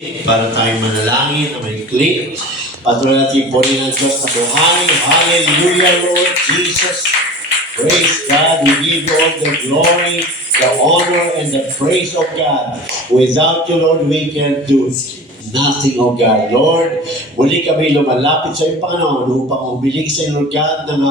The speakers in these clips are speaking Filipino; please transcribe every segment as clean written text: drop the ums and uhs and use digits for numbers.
Para tayong manalangin na may click. Patuloy natin po rin ang Diyos na buhay. Hallelujah, Lord Jesus. Praise God. We give you all the glory, the honor, and the praise of God. Without you, Lord, we can't do nothing, O God. Lord, muli kami lumalapit sa iyong Panginoon upang umilig sa iyo, Lord God, ng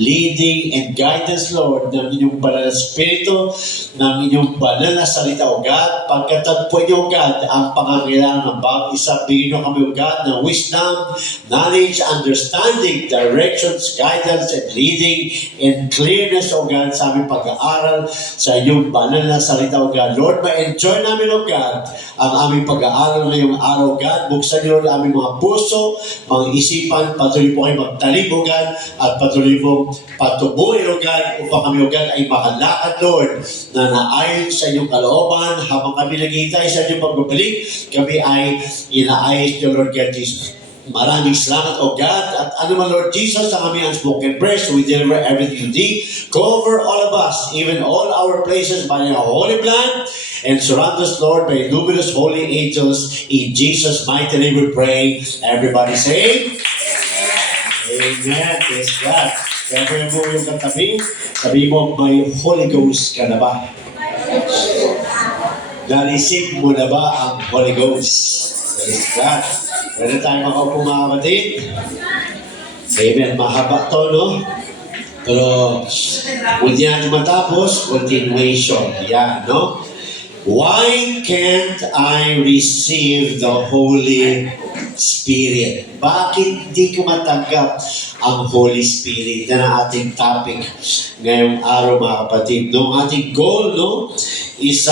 leading and guidance, Lord, ng inyong banal na spirito, ng inyong banal na salita, O God. Pagkatagpo niyo, O God, ang pangangailangan ng bawat isa, bigyan niyo kami, O God, ng wisdom, knowledge, understanding, directions, guidance, and leading, and clearness, O God, sa aming pag-aaral sa inyong banal na salita, O God. Lord, ma-enjoy namin, O God, ang aming pag-aaral ngayong araw, God. Buksan niyo ang aming mga puso, mga isipan, patuloy po kayo magtalib, O God, at patuloy po patubuhin, O God, upang kami, O God, ay makalakad, Lord, na naayon sa inyong kalooban. Habang kami naghihintay sa inyong pagbabalik, kami ay inaayos niyo, Lord God Jesus. Maraming salamat, O God. At ano man, Lord Jesus, ang aming unspoken prayers, we deliver everything you need. Cover all of us, even all our places, by your holy blood, and surround us, Lord, by numerous holy angels. In Jesus' mighty name we pray. Everybody say, Amen. Praise God. Kaya mo yung katabi, sabi mo, may Holy Ghost ka na ba? Na-receive mo na ba ang Holy Ghost? Praise God. Pwede tayo makaupo, mga kapatid. Amen. Mahaba to, no? Pero kung di natin matapos, continuation. Yan, no? Why can't I receive the Holy Spirit? Bakit di ko matanggap ang Holy Spirit? Yan ang ating topic ngayong araw, mga kapatid. No? Ating goal, no, is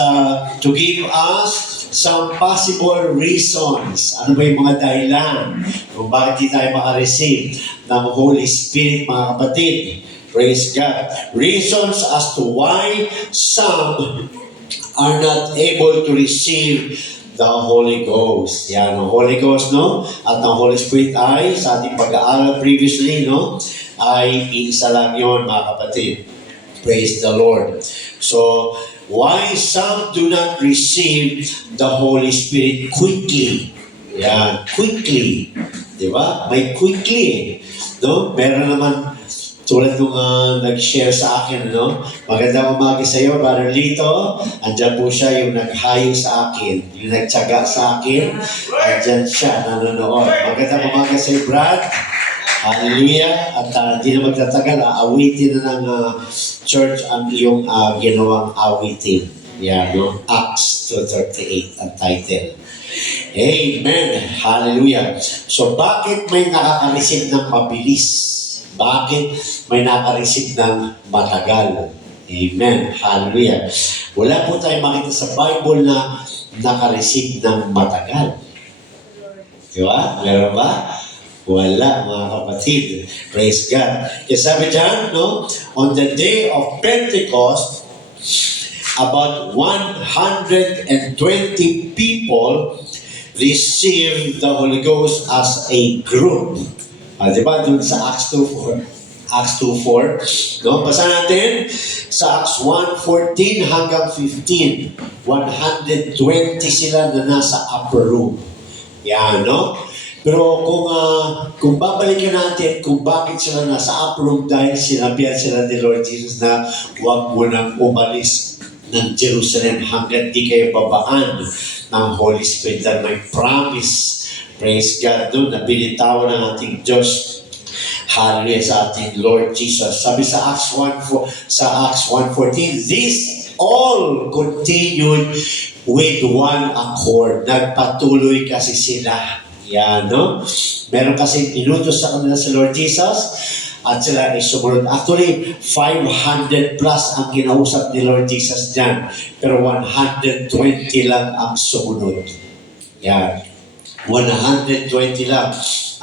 to give us some possible reasons. Ano ba yung mga dahilan kung bakit di tayo makareceive ng Holy Spirit, mga kapatid? Praise God. Reasons as to why some are not able to receive the Holy Ghost. Yan, ang Holy Ghost, no? At ang Holy Spirit ay, sa ating pag-aaral previously, no, ay isa lang yun, mga kapatid. Praise the Lord. So, why some do not receive the Holy Spirit quickly? Yan, quickly. Di ba? May quickly. No? Meron naman, tulad nung nag-share sa akin, no? Magandang umaga sa iyo, Brother Lito. Andyan po siya, yung naghayo sa akin, yung nagtsaga sa akin. Andyan siya, nanonood. Magandang umaga sa iyo, Brad. Hallelujah. At di na magtatagal, awitin na ng church ang iyong ginawang awitin. Yan, no? Acts 2:38 ang title. Amen. Hallelujah. So, bakit may nakaka-receive ng mabilis? Bakit may nakaka-receive ng matagal? Amen. Hallelujah. Wala po tayong makita sa Bible na naka-receive ng matagal. Di ba? Meron ba? Wala, mga kapatid. Praise God. Kaya sabi dyan, no? On the day of Pentecost, about 120 people received the Holy Ghost as a group. Diba? Doon sa Acts 2:4. Acts 2:4. No? Basa natin sa Acts 1:14 hanggang 15. 120 sila na nasa upper room. Yan, no? Pero kung babalikan natin kung bakit sila nasa upper room, dahil sinabihan sila ni Lord Jesus na huwag mo nang umalis ng Jerusalem hanggang di kayo babaan ng Holy Spirit. Dahil may promise, praise God, doon na binitawan ng ating Diyos. Hallelujah sa ating Lord Jesus. Sabi sa Acts 1:14, this all continued with one accord. Nagpatuloy kasi sila. Yan, no? Meron kasi inutos sa kanila sa Lord Jesus at sila ay sumunod. Actually, 500 plus ang kinausap ni Lord Jesus dyan. Pero 120 lang ang sumunod. Yan. 120 lang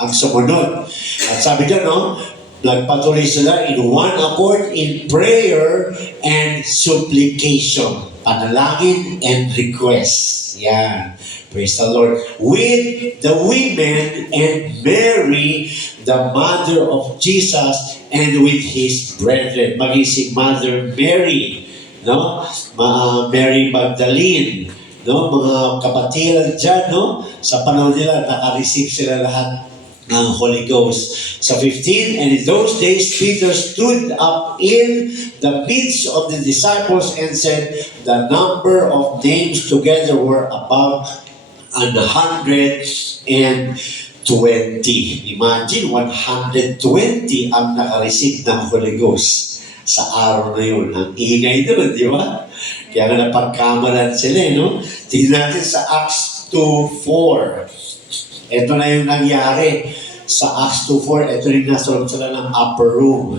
ang sumunod. At sabi dyan, no? Nagpatuloy sila in one accord in prayer and supplication. Panalangin and request. Yan. Praise the Lord. With the women and Mary, the mother of Jesus, and with his brethren. Maging si Mother Mary, no? Mary Magdalene, no, mga kapatiran dyan, no, sa panahon nila, naka-receive sila lahat ng Holy Ghost. Sa 15, and in those days, Peter stood up in the midst of the disciples and said, the number of names together were about 120. Imagine, 120 ang naka-receive ng Holy Ghost sa araw na yun. Ang ingay naman, di ba? Kaya nga napagkamalan sila, no? Tingnan natin sa Acts 2:4. Ito na yung nangyari sa Acts 2:4. Ito rin nasa loob sila ng upper room.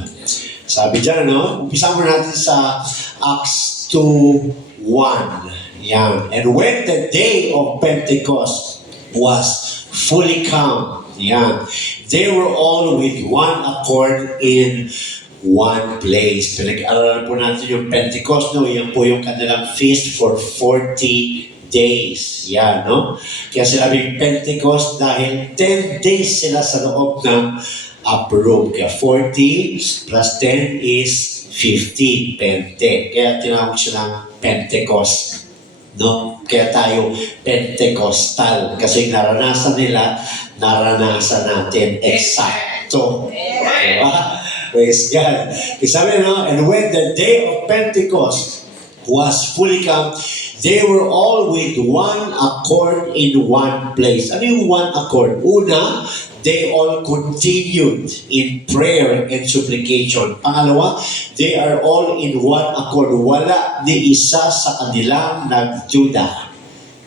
Sabi dyan, no? Umpisa mo natin sa Acts 2:1. Yan. And when the day of Pentecost was fully come, yan, they were all with one accord in one place. Pinag-aralan po natin yung Pentecost, no? Yan po yung kanilang feast for 40 days. Yan, no? Kaya sinabing Pentecost dahil 10 days sila sa loob ng upper room. Kaya 40 plus 10 is 50. Pente. Kaya tinawag siya ng Pentecost. No? Kaya tayo Pentecostal. Kasi naranasan nila, naranasan natin eksakto. Diba? Praise God. Kasi sabi, no? And when the day of Pentecost was fully come, they were all with one accord in one place. Ano yung one accord? Una, they all continued in prayer and supplication. Pangalawa, they are all in one accord. Wala ni isa sa kanilang nagduda.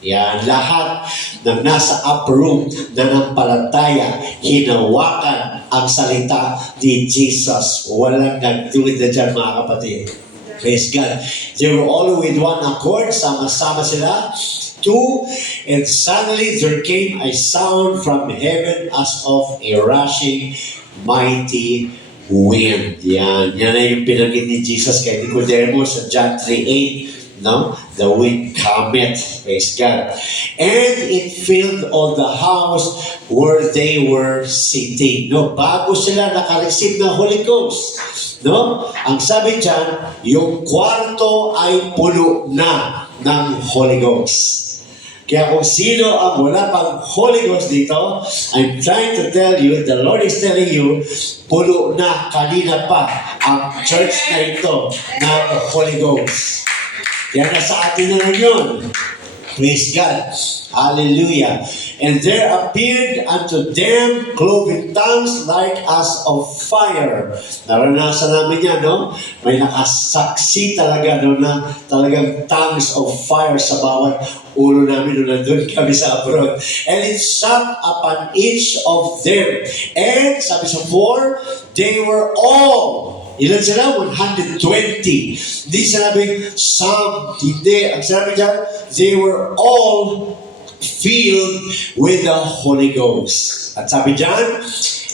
Yan, lahat ng nasa upper room na nampalataya, hinawakan ang salita ni Jesus. Walang nagduda dyan, mga kapatid. Praise God. They were all with one accord, sama-sama sila. 2, and suddenly there came a sound from heaven as of a rushing mighty wind. Yan. Yan na yung pinagin ni Jesus kay Nicodemus sa John 3:8. No? The wind cometh. Praise God. And it filled all the house where they were sitting. No? Bago sila naka-receive ng Holy Ghost. No? Ang sabi dyan, yung kwarto ay puno na ng Holy Ghost. Kaya kung sino ang wala pang Holy Ghost dito, I'm trying to tell you, the Lord is telling you, puno na kanina pa ang church na ito ng Holy Ghost. Kaya nasa atin na yun. Praise God. Hallelujah. And there appeared unto them cloven tongues like as of fire. Naranasan namin yan, no? May nakasaksi talaga, no, na talagang tongues of fire sa bawat ulo namin nung nandun kami sa abroad. And it sat upon each of them. And, sabi sa 4, they were all, ilan sila? 120. Hindi sinabing some, hindi. Ang sinabi dyan, they were all filled with the Holy Ghost. At sabi dyan,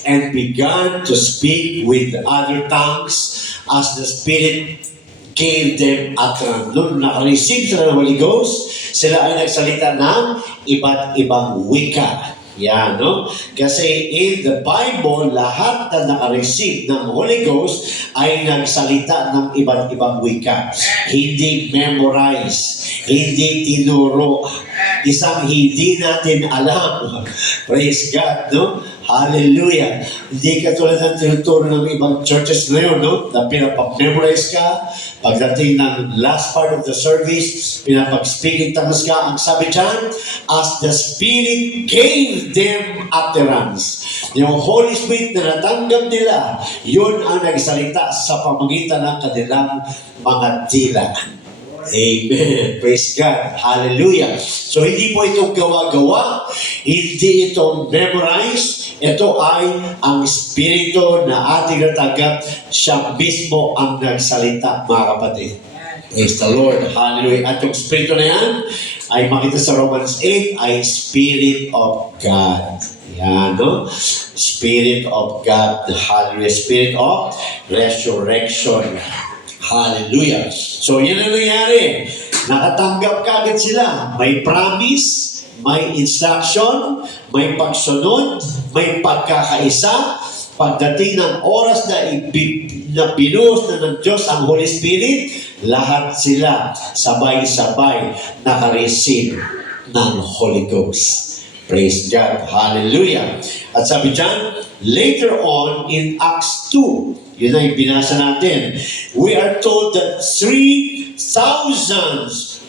and began to speak with other tongues as the Spirit gave them utterance. Noon naka-receive sila ng Holy Ghost, sila ay nagsalita ng iba't ibang wika. Yan, no? Kasi in the Bible, lahat na naka-receive ng Holy Ghost ay nagsalita ng iba't ibang wika. Hindi memorize, hindi tinuro, isang hindi natin alam. Praise God, no? Hallelujah. Hindi katulad ng tinuturo ng ibang churches ngayon, no? Na pinapag-memorize ka, pagdating ng last part of the service, pinapag-speak in tongues ka. Ang sabi dyan, as the Spirit gave them utterance. Yung Holy Spirit na natanggap nila, yun ang nagsalita sa pamagitan ng kanilang mga dila. Amen. Praise God. Hallelujah. So, hindi po ito gawa-gawa. Hindi ito memorize. Ito ay ang Espiritu na ating natanggap. Siya mismo ang nagsalita, mga kapatid. Praise the Lord. Hallelujah. At yung Espiritu na yan ay makita sa Romans 8 ay Spirit of God. Yan, no? Spirit of God. Hallelujah. Spirit of resurrection. Hallelujah. So, yan ang nangyari. Nakatanggap ka agad sila. May promise, may instruction, may pagsunod, may pagkakaisa, pagdating ng oras na binuhos na ng Diyos ang Holy Spirit, lahat sila sabay-sabay nakareceive ng Holy Ghost. Praise God. Hallelujah. At sabi dyan, later on in Acts 2, yun ay binasa natin, we are told that 3,000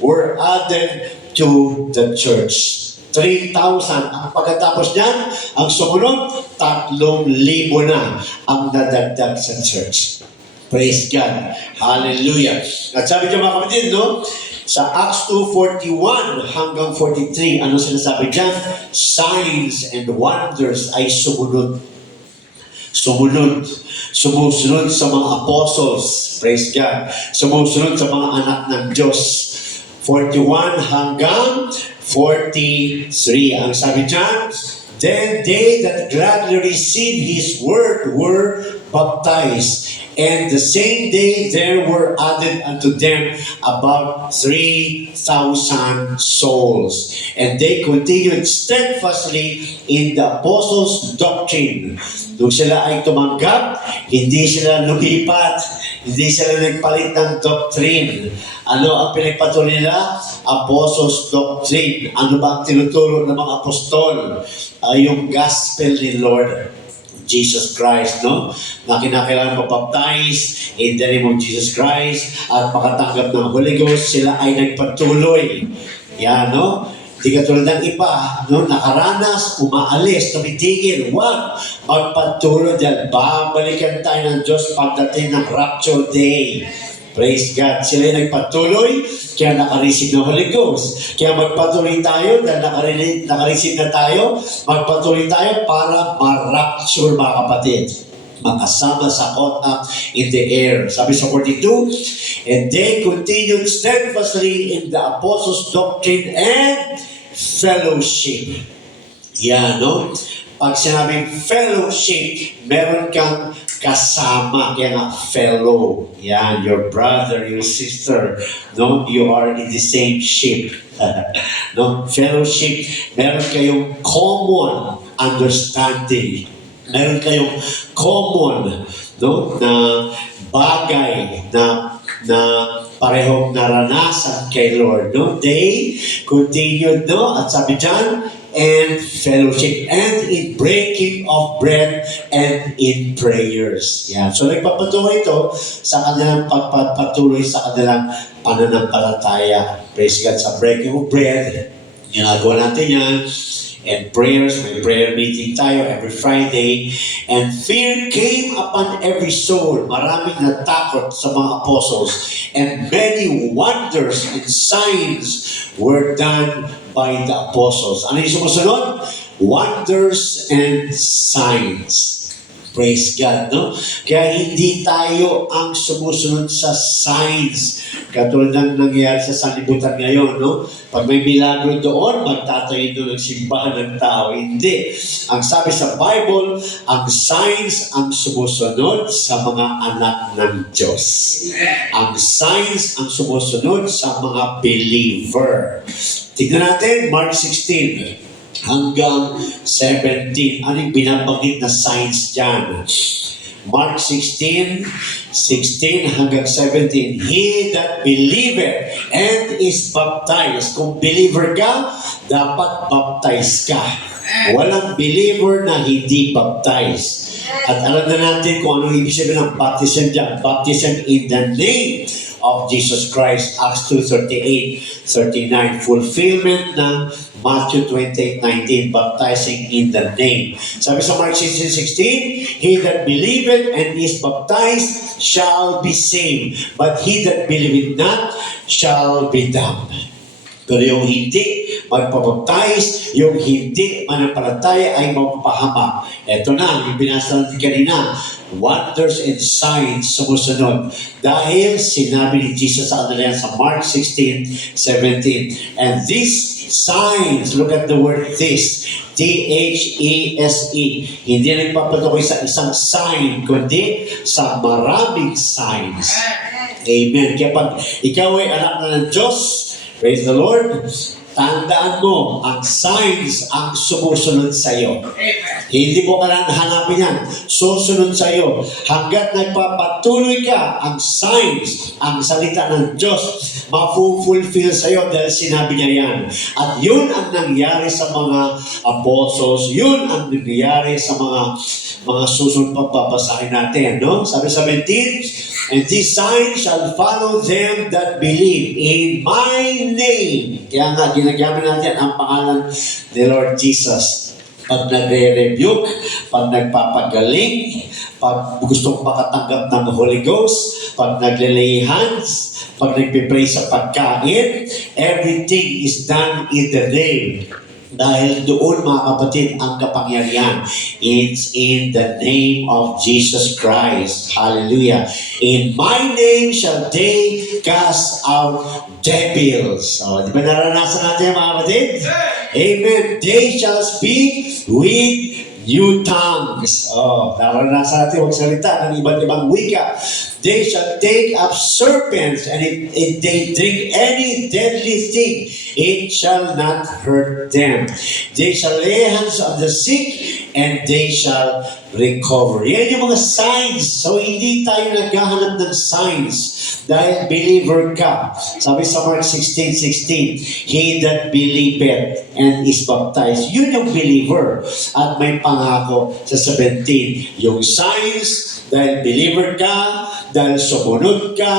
were added to the church. 3,000. Ang pagkatapos niyan, ang sumunod, 3,000 na ang nadagdag sa church. Praise God. Hallelujah. At sabi niyo mga kapatid, no? Sa Acts 2:41 hanggang 43, ano sinasabi dyan? Signs and wonders ay sumunod. Sumusunod sa mga apostles. Praise God. Sumusunod sa mga anak ng Diyos. 41 hanggang 43. Ang sabi dyan, then they that gladly received His word were baptized. And the same day there were added unto them about 3,000 souls. And they continued steadfastly in the apostles' doctrine. Nung sila ay tumanggap, hindi sila lumipat, hindi sila nagpalit ng doctrine. Ano ang pinagpatuloy nila? Apostles' doctrine. Ano ba ang tinuturo ng mga apostol? Yung gospel ni Lord Jesus Christ, no? Na kinakailangan mapaptize in the name of Jesus Christ at makatanggap ng Holy Ghost, sila ay nagpatuloy. Yan, no? Di katulad ng iba, no? Nakaranas, umaalis, tumitigil. Huwag magpatuloy dahil babalikan tayo ng Diyos pagdating ng rapture day. Praise God. Sila ay nagpatuloy, kaya nakareceive ng Holy Ghost. Kaya magpatuloy tayo dahil nakareceive na tayo. Magpatuloy tayo para ma-rapture mga kapatid. Makasama sa caught up in the air. Sabi sa 42, and they continued steadfastly in the apostles' doctrine and fellowship. Yan, no? Pag sinabing fellowship, meron kang kasama, kaya nga fellow. Yan, your brother, your sister, no? You are in the same ship. No? Fellowship, meron kayong common understanding. Meron kayong common, no? Na bagay na parehong naranasan kay Lord, no? They continued, no? At sabi dyan, and fellowship, and in breaking of bread, and in prayers. Yan. So nagpapatuloy ito sa kanilang pagpapatuloy sa kanilang pananampalataya. Praise God, sa breaking of bread. Ginagawa natin yan. And prayers, may prayer meeting tayo every Friday. And fear came upon every soul. Maraming natakot sa mga apostles. And many wonders and signs were done by the apostles. Ano yung sumusunod? Wonders and signs. Praise God, no? Kaya hindi tayo ang sumusunod sa signs. Katulad ng nangyayari sa sanlibutan ngayon, no? Pag may milagro doon, magtatayo doon ang simbahan ng tao. Hindi. Ang sabi sa Bible, ang signs ang sumusunod sa mga anak ng Diyos. Ang signs ang sumusunod sa mga believer. Tignan natin, Mark 16 hanggang 17. Ano yung binabanggit na signs dyan? Mark 16 hanggang 17. He that believeth and is baptized. Kung believer ka, dapat baptize ka. Walang believer na hindi baptized. At alam na natin kung ano ibig sabihin ng baptism dyan. Baptism in the name of Jesus Christ. Acts 2:38-39. Fulfillment ng Matthew 28:19, baptizing in the name. Sabi sa Mark 16:16, he that believeth and is baptized shall be saved, but he that believeth not shall be damned. Pero yung hindi magpapaptize, yung hindi manampalataya ay mapapahamak. Ito na, yung binasa natin kanina, wonders and signs sumusunod. Dahil sinabi ni Jesus sa kanila sa Mark 16:17. And these signs, look at the word this, T-H-E-S-E. Hindi nagpapatukoy sa isang sign, kundi sa maraming signs. Amen. Kaya pag ikaw ay anak na ng Diyos, praise the Lord, tandaan mo, ang signs ang sumusunod sa iyo. Hindi mo kailangan hanapin yan. Susunod sa iyo. Hanggat nagpapatuloy ka, ang signs, ang salita ng Diyos, mafulfill sa iyo dahil sinabi niya yan. At yun ang nangyari sa mga apostles. Yun ang nangyari sa mga susunod pagpapasahin natin. No? Sabi 17, and these signs shall follow them that believe in my name. Kaya nga, ginagamit natin ang pangalan ni Lord Jesus. Pag nagre-rebuke, pag nagpapagaling, pag gustong makatanggap ng Holy Ghost, pag nagle-lay hands, pag nagpipray sa pagkain, everything is done in the name. Dahil doon, mga kapatid, ang kapangyarihan. It's in the name of Jesus Christ. Hallelujah. In my name shall they cast out devils. So, di ba naranasan natin, mga kapatid? Amen. They shall speak with new tongues. Oh, naranasan natin magsalita ng iba't ibang wika. They shall take up serpents, and if they drink any deadly thing, it shall not hurt them. They shall lay hands on the sick, and they shall recover. Yan yung mga signs. So, hindi tayo naghahanap ng signs dahil believer ka. Sabi sa Mark 16:16, he that believeth and is baptized, yun yung believer. At may pangako sa 17, yung signs, dahil believer ka, dahil sumunod ka,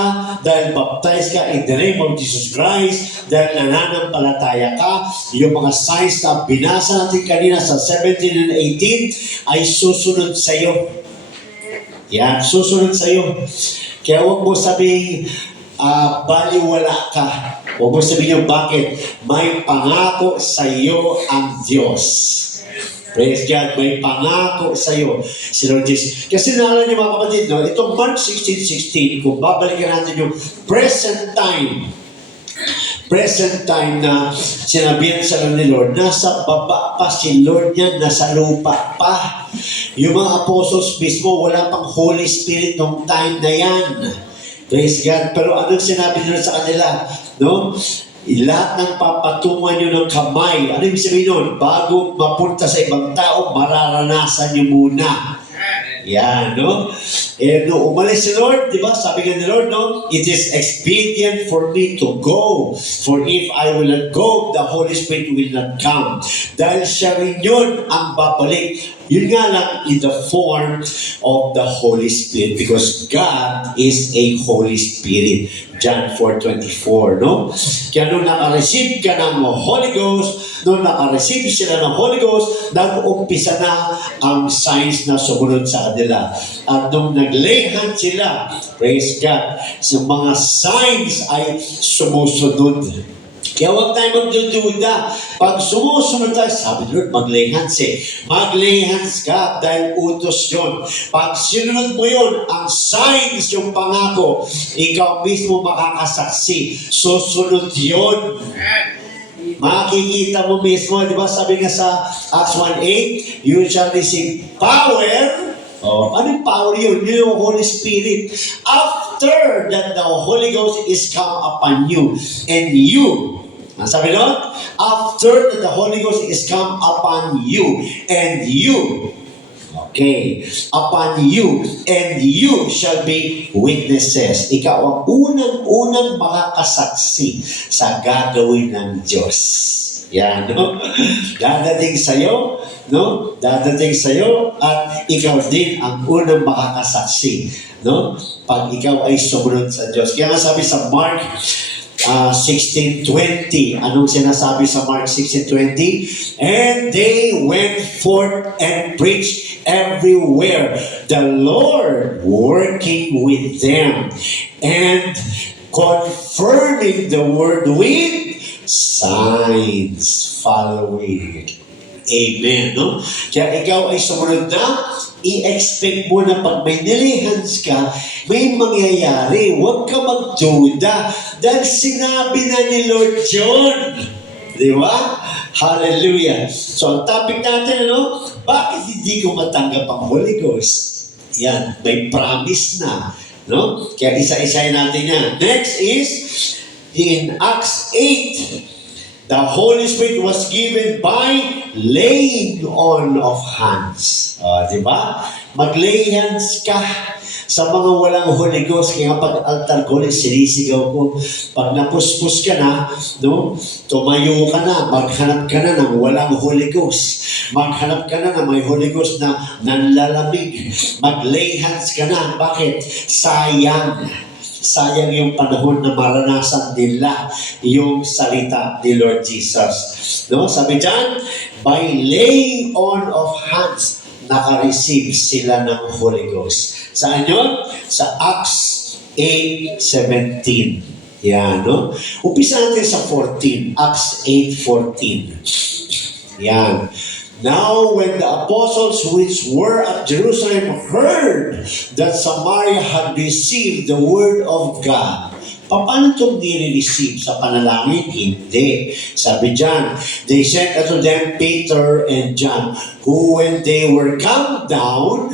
dahil baptized ka in the name of Jesus Christ, dahil nananampalataya ka, yung mga signs na binasa natin kanina sa 17 and 18 ay susunod sa iyo. Yan, susunod sa iyo. Kaya huwag mo sabihin, baliwala ka. Huwag mo sabihin yung bakit. May pangako sa iyo ang Diyos. Praise God, may pangako sa iyo si Lord Jesus. Kasi naalala niyo mga kapatid, no? Itong Mark 16:16, kung babalikan natin yung present time na sinabihan sa ni Lord, nasa baba pa si Lord niya, nasa lupa pa. Yung mga apostles mismo, wala pang Holy Spirit nung time na yan. Praise God. Pero anong sinabi nila sa kanila? No? Lahat ng papatungan nyo ng kamay. Ano yung sabihin nun? Bago mapunta sa ibang tao, mararanasan nyo muna. Yan, no? Eh, no, umalis si Lord, di ba? Sabi nga ni Lord, no? It is expedient for me to go. For if I will not go, the Holy Spirit will not come. Dahil siya rin yun ang babalik. Yun nga lang in the form of the Holy Spirit. Because God is a Holy Spirit. John 4:24, no? Kaya nung naka-receive ka ng Holy Ghost, nung naka-receive sila ng Holy Ghost, nag-umpisa na ang signs na sumunod sa kanila. At nung nag-lay hand sila, praise God, sa mga signs ay sumusunod. Kaya huwag tayo magdududa. Pag sumusunod tayo, sabi ni Lord, mag-lay hands eh. Mag-lay hands ka dahil utos yun. Pag sinunod mo yun, ang signs, yung pangako, ikaw mismo makakasaksi. Susunod yun. Makikita mo mismo, di ba sabi nga sa Acts 1:8, you shall receive power. Oh, anong power yun? Yun yung Holy Spirit. After that the Holy Ghost is come upon you, and you, sabi doon, after that the Holy Ghost is come upon you, and you, okay, upon you, and you shall be witnesses. Ikaw ang unang makakasaksi sa gagawin ng Diyos. Yan, no? Dadating sa'yo, no? Dadating sa'yo, at ikaw din ang unang makakasaksi, no? Pag ikaw ay sumunod sa Diyos. Kaya nga sabi sa Mark 16:20. Anong sinasabi sa Mark 16:20? And they went forth and preached everywhere, the Lord working with them and confirming the word with signs following. Amen, no? Kaya ikaw ay sumunod na, i-expect mo na pag may nilihans ka, may mangyayari. Huwag ka magduda dahil sinabi na ni Lord John. Di ba? Hallelujah. So, ang topic natin, ano? Bakit hindi ko matanggap ang Holy Ghost? Yan, may promise na. No? Kaya isa-isayin natin yan. Next is, in Acts 8, The Holy Spirit was given by laying on of hands. Di ba? Mag-lay hands ka sa mga walang Holy Ghost. Kaya pag altar call, sinisigaw ko, pag napuspos ka na, no, tumayo ka na, maghanap ka na ng walang Holy Ghost. Maghanap ka na may Holy Ghost na nanlalamig. Mag-lay hands ka na. Bakit? Sayang. Sayang yung panahon na maranasan nila yung salita ni Lord Jesus. No? Sabi dyan, by laying on of hands, naka-receive sila ng Holy Ghost. Saan yun? Sa Acts 8:17. Yan, no? Umpisa natin sa 14. Acts 8:14. Yan. Now, when the apostles which were at Jerusalem heard that Samaria had received the word of God, paano itong nire-receive sa panalangin? Hindi. Sabi dyan, they sent unto them Peter and John, who when they were come down,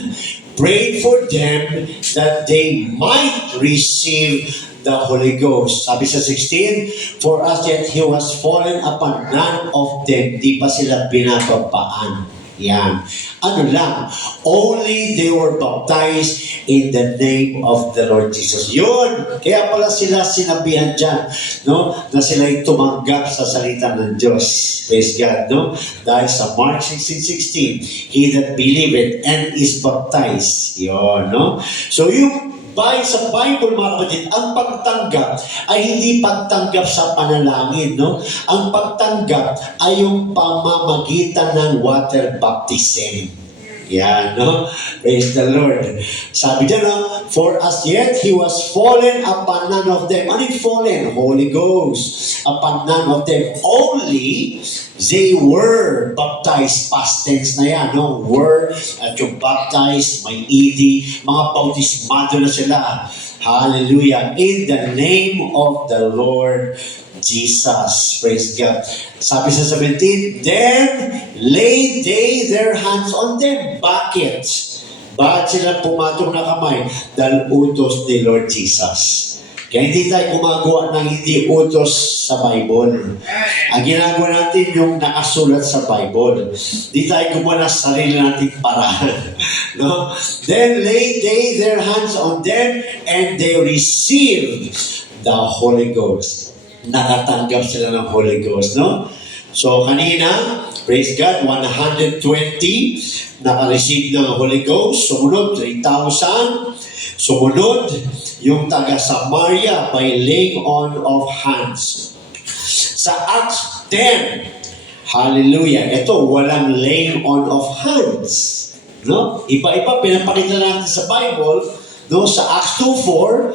prayed for them that they might receive the Holy Ghost. Sabi sa 16, for as yet he was fallen upon none of them. Di pa sila binababaan. Yan. Ano lang, only they were baptized in the name of the Lord Jesus. Yun! Kaya pala sila sinabihan dyan, no? Na sila'y tumanggap sa salita ng Diyos. Praise God, no? Dahil sa Mark 16:16, he that believeth and is baptized. Yun, no? So yung sa Bible, mga kapatid, ang pagtanggap ay hindi pagtanggap sa panalangin, no? Ang pagtanggap ay yung pamamagitan ng water baptism. Yan, no? Praise the Lord. Sabi dyan, no? For as yet he was fallen upon none of them. Ano yung fallen? Holy Ghost. Upon none of them. Only they were baptized. Past tense na yan, no? Were, at yung baptized, may ed, mga bautismado na sila. Hallelujah. In the name of the Lord Jesus. Praise God. Sabi sa 17, then laid they their hands on them. Bakit? Bakit sila pumatong na kamay? Dahil utos ni Lord Jesus. Kaya hindi tayo gumagawa ng hindi utos sa Bible. Ang ginagawa natin yung nakasulat sa Bible. Hindi tayo gumawa ng sarili natin paraan. No? Then laid they their hands on them and they received the Holy Ghost. Nakatanggap sila ng Holy Ghost, no? So, kanina, praise God, 120 naka-receive ng Holy Ghost. Sumunod, 3,000. Sumunod, yung taga-Samaria by laying on of hands. Sa Acts 10, hallelujah, ito, walang laying on of hands. No? Iba-iba, pinapakita natin sa Bible. No, sa Acts 2:4,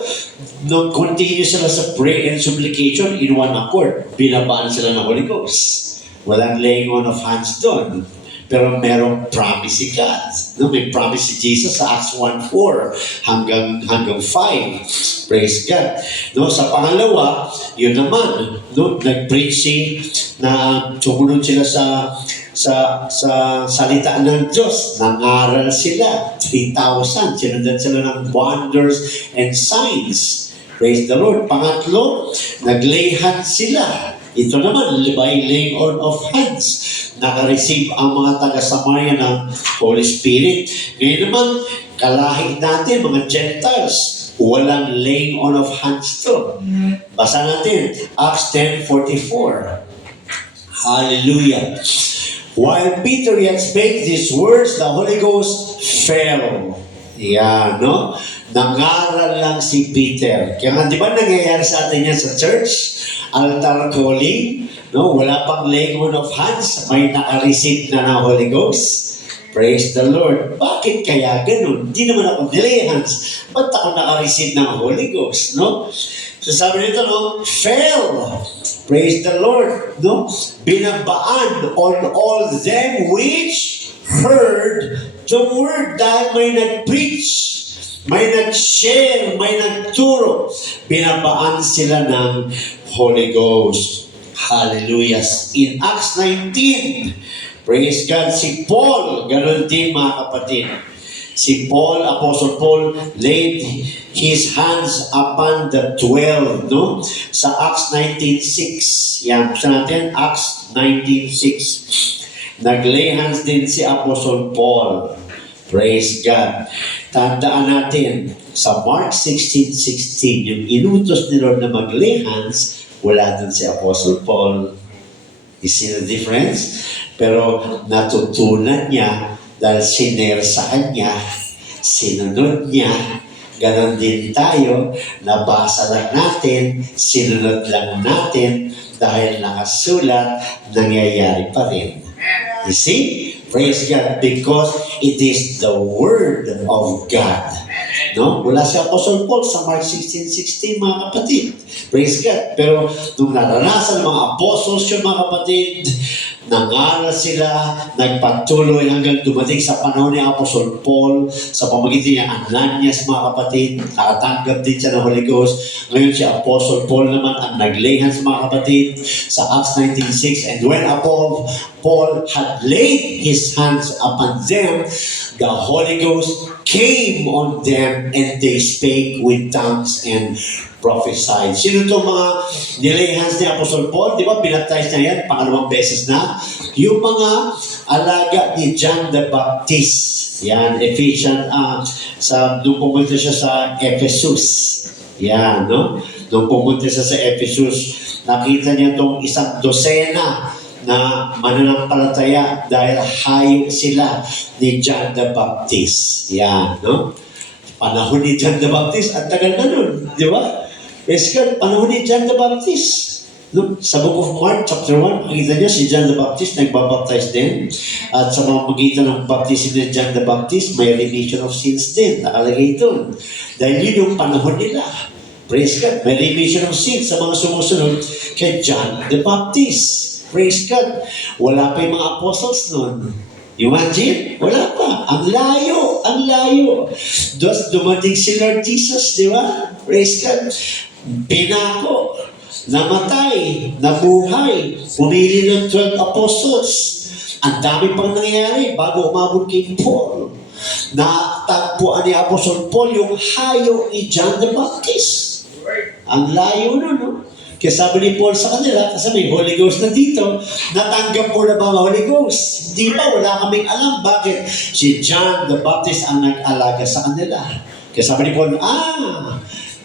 no, continue sila sa prayer and supplication in one accord. Binabaan sila ng Holy Ghost. Walang laying on of hands doon. Pero merong promise si God. No, may promise si Jesus sa Acts 1:4 hanggang 5. Praise God. No, sa pangalawa, yun naman, no, nag-preaching na sumunod sila sa salita ng Diyos. Nangaral sila. 3,000. Sinundan sila ng wonders and signs. Praise the Lord. Pangatlo, nag-lay hands sila. Ito naman, by laying on of hands. Naka-receive ang mga taga-Samaria ng Holy Spirit. Ngayon naman, kalahi natin, mga Gentiles, walang laying on of hands to. Basa natin, Acts 10:44. Hallelujah. While Peter yet spake these words, the Holy Ghost fell. Yan, no? Nangaral lang si Peter. Kaya nga, di ba nangyayari sa atin yan sa church? Altar calling, no? Wala pang laying on of hands. May naka-receive na ng Holy Ghost. Praise the Lord. Bakit kaya ganun? Hindi naman ako nilay hands. Ba't ako naka-receive ng Holy Ghost, no? So sabi nito, no? Fell. Praise the Lord, no? Binabaan on all them which heard the word. Dahil may nag-preach, may nag-share, may nagturo. Binabaan sila ng Holy Ghost. Hallelujah. In Acts 19, praise God, si Paul, ganun din mga kapatid. Si Paul, Apostle Paul, laid his hands upon the 12, no? Sa Acts 19:6. Yan, gusto natin, Acts 19:6. Naglay hands din si Apostle Paul. Praise God. Tandaan natin, sa Mark 16:16, yung inutos ni Lord na maglay hands, wala dun si Apostle Paul. You see the difference? Pero natutunan niya dahil sinare sa kanya, sinunod niya. Ganon din tayo, nabasa lang natin, sinunod lang natin, dahil nakasulat, nangyayari pa rin. You see? Praise God, because it is the Word of God. No? Wala si Apostle Paul sa Mark 16:16, mga kapatid. Praise God. Pero nung naranasan ng mga apostles yung mga kapatid, nangaral sila, nagpatuloy hanggang dumating sa panahon ni Apostle Paul, sa pamagitan niya Ananias, mga kapatid, nakatanggap din siya ng Holy Ghost. Ngayon si Apostle Paul naman ang naglay hands, mga kapatid, sa Acts 19:6. And when Paul had laid his hands upon them, the Holy Ghost came on them and they spake with tongues and prophesied. Sino itong mga nilay hands ni Apostle Paul? Di ba, binaptize na yan, pangalawang beses na. Yung mga alaga ni John the Baptist. Yan, Ephesians, nung pumunta siya sa Ephesus. Yan, no? Nung pumunta siya sa Ephesus, nakita niya itong isang dosena na mananampalataya dahil hayop sila ni John the Baptist. Yan, no? Panahon ni John the Baptist, ang tagal na nun, di ba? Praise God, panahon ni John the Baptist. No? Sa book of Mark, chapter 1, makita niya si John the Baptist, nagbabaptize din. At sa mga magitan ng baptism ni John the Baptist, may remission of sins din. Nakalagay ito. Dahil yun yung panahon nila. Praise God, may remission of sins sa mga sumusunod kay John the Baptist. Praise God. Wala pa yung mga apostles nun. Imagine, wala pa. Ang layo, ang layo. Dumating si Lord Jesus, di ba? Praise God. Pinako, namatay, nabuhay, pumili ng 12 apostles. Ang dami pang nangyayari bago umabot kay Paul. Natagpuan ni Apostle Paul yung hayo ni John the Baptist. Ang layo nun, no? Kaya sabi ni Paul sa kanila, kasi may Holy Ghost na dito, natanggap mo na ba ang Holy Ghost? Hindi pa, wala kaming alam bakit si John the Baptist ang nag-alaga sa kanila. Kaya sabi ni Paul,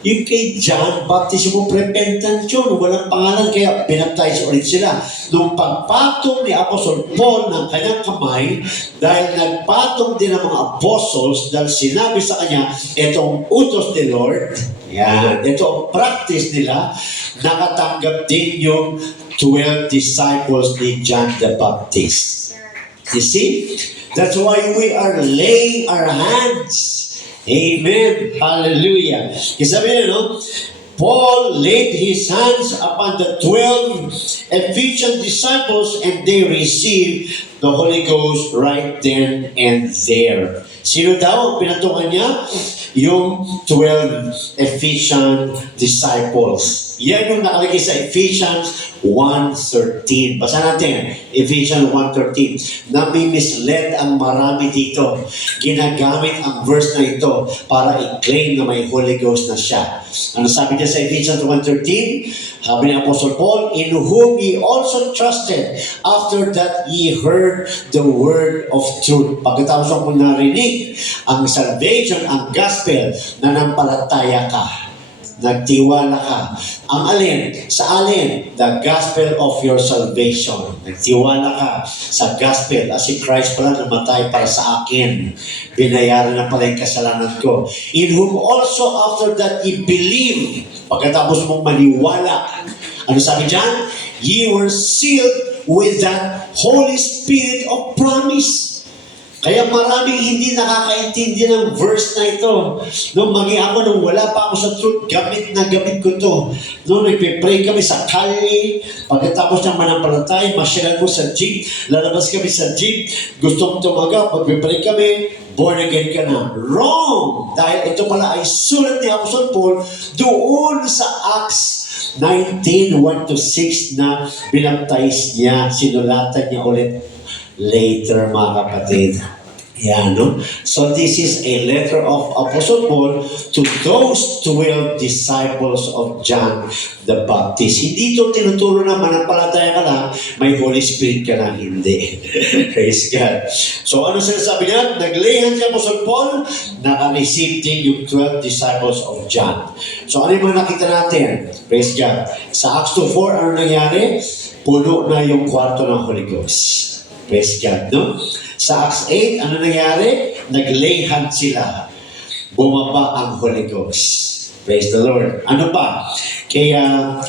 yung kay John, baptismo repentant yun, walang pangalan, kaya binaptize ulit sila. Nung pagpatong ni Apostle Paul ng kanyang kamay, dahil nagpatong din ang mga apostles, dahil sinabi sa kanya, itong utos ni Lord, yan, ito ang practice nila, nakatanggap din yung 12 disciples ni John the Baptist. You see? That's why we are laying our hands. Amen. Hallelujah. Sabi niya, no? Paul laid his hands upon the 12 Ephesian disciples and they received the Holy Ghost right then and there. Sino daw ang pinatungan niya? Yung 12 Ephesian disciples. Yan yung nakalagay sa Ephesians 1:13. Basa natin, Ephesians 1:13. Nami-misled ang marami dito. Ginagamit ang verse na ito para i-claim na may Holy Ghost na siya. Ano sabi niya sa Ephesians 1:13? Sabi ni Apostle Paul, in whom ye also trusted after that ye heard the word of truth. Pagkatapos ang narinig ang salvation, ang gospel, nanampalataya ka. Nagtiwala ka. Ang alin? Sa alin? The gospel of your salvation. Nagtiwala ka sa gospel. Si Christ pala namatay para sa akin. Binayaran na pala yung kasalanan ko. In whom also after that ye believe. Pagkatapos mong maniwala. Ano sabi dyan? Ye were sealed with that Holy Spirit of promise. Kaya maraming hindi nakakaintindi ng verse na ito. Nung maging ako, nung wala pa ako sa truth, gamit na gamit ko to. Nung nagpipray kami sa kalye, pagkatapos ng manampalatay, masyalan mo sa jeep, lalabas kami sa jeep, gusto mong tumaga, pagpipray kami, born again ka na. Wrong! Dahil ito pala ay sulat ni Apostle Paul doon sa Acts 19:1-6 na binaptize niya, sinulatan niya ulit later, mga kapatid. Yan, no? So this is a letter of Apostle Paul to those 12 disciples of John the Baptist. Hindi ito tinuturo na manampalataya ka lang, may Holy Spirit ka lang. Hindi. Praise God. So ano sinasabi niya? Naglayhan si Apostle Paul, naka-receive din yung 12 disciples of John. So ano yung mga nakita natin? Praise God. Sa Acts 2:4, ano nangyari? Puno na yung kwarto ng Holy Ghost. Praise God, no? Sa Acts 8, ano nangyari? Naglayhan sila. Bumaba ang Holy Ghost. Praise the Lord. Ano pa? Kaya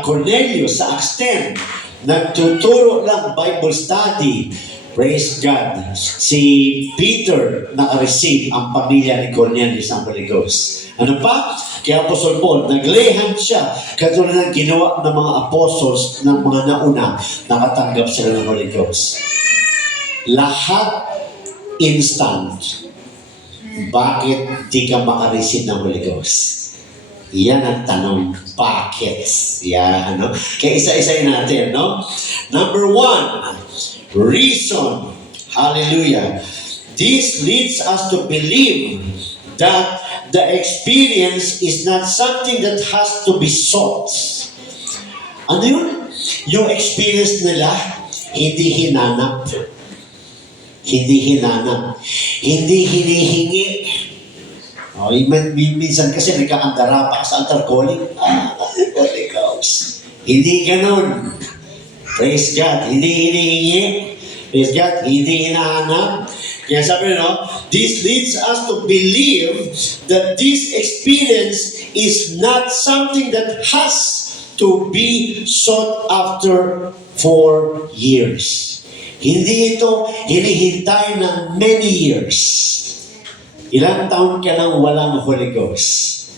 Cornelius sa Acts 10, nagtuturo lang Bible study. Praise God. Si Peter naka-receive ang pamilya ni Cornelius ang Holy Ghost. Ano pa? Kaya Apostle Paul, naglayhan siya katulad ng ginawa ng mga apostles ng mga nauna, nakatanggap sila ng Holy Ghost. Lahat instant. Bakit di ka makareceive ng Holy Ghost? Yan ang tanong. Bakit? Yan, ano? Kaya isa-isayin natin, no? Number 1, reason. Hallelujah. This leads us to believe that the experience is not something that has to be sought. Ano yun? Yung experience nila, hindi hinanap. Hindi hinanap. Hindi hinihingi. Minsan kasi nagkakandara pa sa altar calling. Holy Ghost. Hindi ganun. Praise God. Hindi hinihingi. Praise God. Hindi hinahanap. Kaya sabi this leads us to believe that this experience is not something that has to be sought after for years. Hindi ito hinihintay ng many years. Ilang taon ka lang walang Holy Ghost.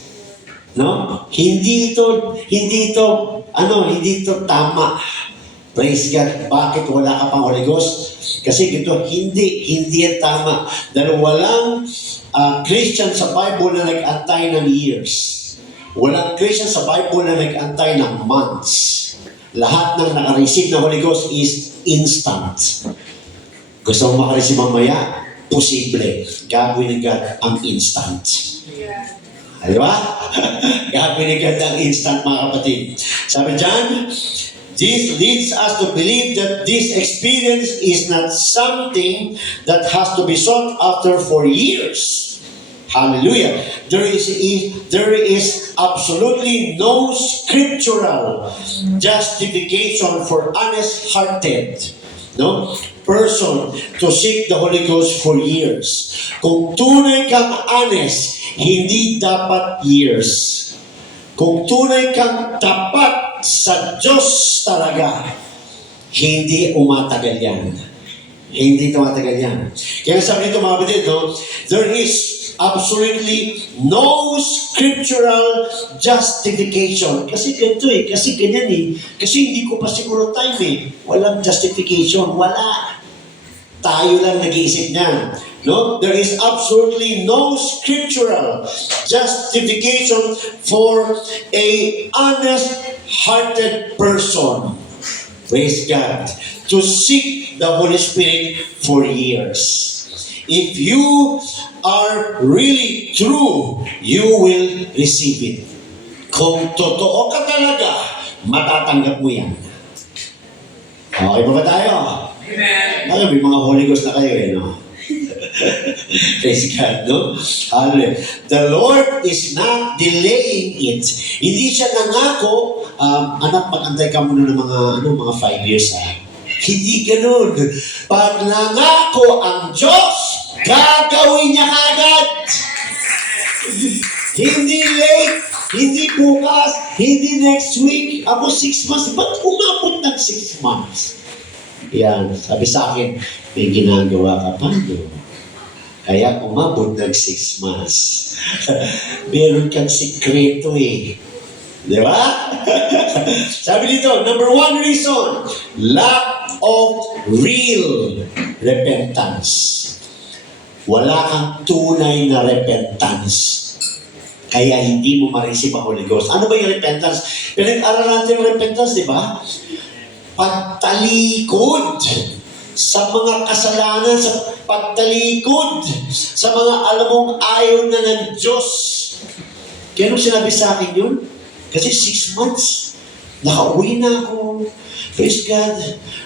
No? Hindi ito tama. Praise God. Bakit wala ka pang Holy Ghost? Kasi hindi yan tama. Dahil walang Christian sa Bible na nag-antay ng years. Walang Christian sa Bible na nag-antay ng months. Lahat ng naka-receive ng Holy Ghost is instant. Gusto mo maka-receive mamaya? Posible. Gagawin ni God ang instant. Di ba? Gagawin ni God ang instant, mga kapatid. Sabi dyan, this leads us to believe that this experience is not something that has to be sought after for years. Hallelujah. There is absolutely no scriptural justification for honest-hearted person to seek the Holy Ghost for years. Kung tunay kang honest, hindi dapat years. Kung tunay kang tapat sa Diyos talaga, hindi umatagal yan. Hindi tumatagal yan. Kaya sabi dito mga kapatid, there is absolutely no scriptural justification. Kasi ganito kasi ganyan Kasi hindi ko pa siguro time Walang justification. Wala. Tayo lang nag-iisip niyan. No? There is absolutely no scriptural justification for a honest-hearted person. Praise God. To seek the Holy Spirit for years. If you are really true, you will receive it. Kung totoo ka talaga, matatanggap mo yan. Okay ba tayo? Amen. May mga Holy Ghost na kayo no? Praise God, no? Hallelujah. The Lord is not delaying it. Hindi siya nangako, anak, pag-antay ka muna ng mga 5 years, Hindi ganun. Pag nangako ang Diyos, gagawin niya kagad. Hindi late, hindi bukas, hindi next week. Ako 6 months. Ba't umabot ng 6 months? Yan, sabi sa akin, may ginagawa ka pa, no? Kaya umabot ng 6 months. Meron kang sikreto Di ba? Sabi dito, number 1 reason, lack of real repentance. Wala kang tunay na repentance. Kaya hindi mo ma-receive ang Holy Ghost. Ano ba yung repentance? Pinag-aral natin yung repentance, di ba? Pagtalikod sa mga kasalanan, pagtalikod sa mga alam mong ayaw na ng Diyos. Kaya nung sinabi sa akin yun, kasi 6 months, nakauwi na ako, praise God,